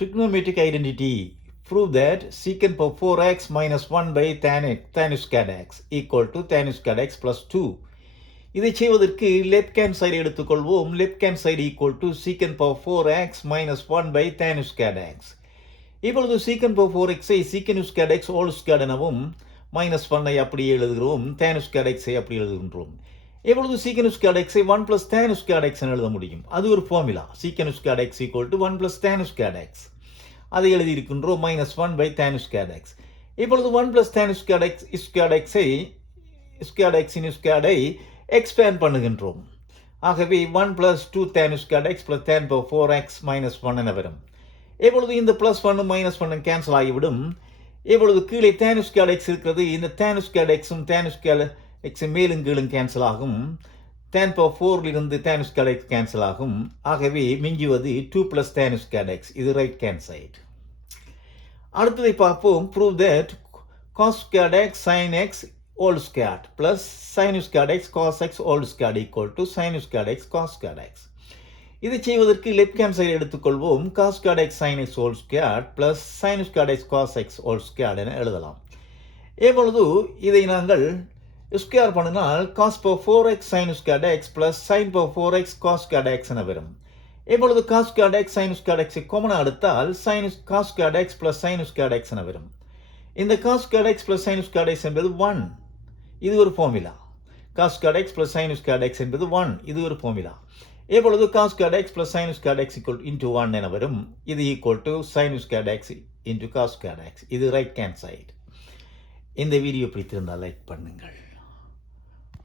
trigonometric identity. Prove that secant power 4x minus 1 by tan squared x equal to tan squared x plus 2. இதை செய்வதற்கு left hand side எடுத்துக்கொள்வோம். left hand side equal to secant power 4x minus 1 by tan squared x. இப்பொழுது secant power 4x ஐ secant squared x whole squared எனவும் minus 1 ஐ அப்படியே எழுதுகிறோம். tan squared x ஐ அப்படி எழுதுகின்றோம். இப்பொழுது secant squared x ஐ 1 plus tan squared x என எழுத முடியும். அது ஒரு formula. secant squared x equal to 1 plus tan squared x. அதை எழுதியிருக்கின்றோம் minus 1 by tan squared x. இப்பொழுது 1 plus tan squared x இன் squared ஐ expand பண்ணுகின்றோம். ஆகவே 1 plus 2 tan squared x plus tan power 4x minus 1 என வரும். இப்பொழுது இந்த plus 1 minus 1 கேன்சல் ஆகிவிடும். இப்பொழுது கீழே tan squared x இருக்கிறது. இந்த tan squared x tan squared x மேலும் கீழும் கேன்சல் ஆகும். tan power 4 இருந்து tan squared x கேன்சல் ஆகும். ஆகவே மிஞ்சுவது 2 plus tan squared x. இது right hand side. அடுத்ததை பார்ப்போம். Prove that cos squared x sin x whole squared plus sin squared x cos x whole squared equal to sin squared x cos squared x. இதை செய்வதற்கு left hand side எடுத்துக்கொள்வோம். cos squared x sin x whole squared plus sin squared x cos x whole squared என எழுதலாம். இப்பொழுது இதை நாங்கள் square பண்ணினால் cos power 4x sin squared x plus sin power 4x cos squared x என வரும். இப்பொழுது cos squared x sin squared x காமனா எடுத்தால் cos squared x plus sin squared x என வரும். இந்த cos squared x plus sin squared x என்பது 1. இது ஒரு formula. cos squared x plus sin squared x என்பது 1. இது ஒரு ஃபார்முலா. இப்பொழுது cos squared x plus sin squared x equal into 1 என வரும். இது equal to sin squared x into cos squared x. இது right hand side. இந்த வீடியோ பிடித்திருந்தால் லைக் பண்ணுங்கள்.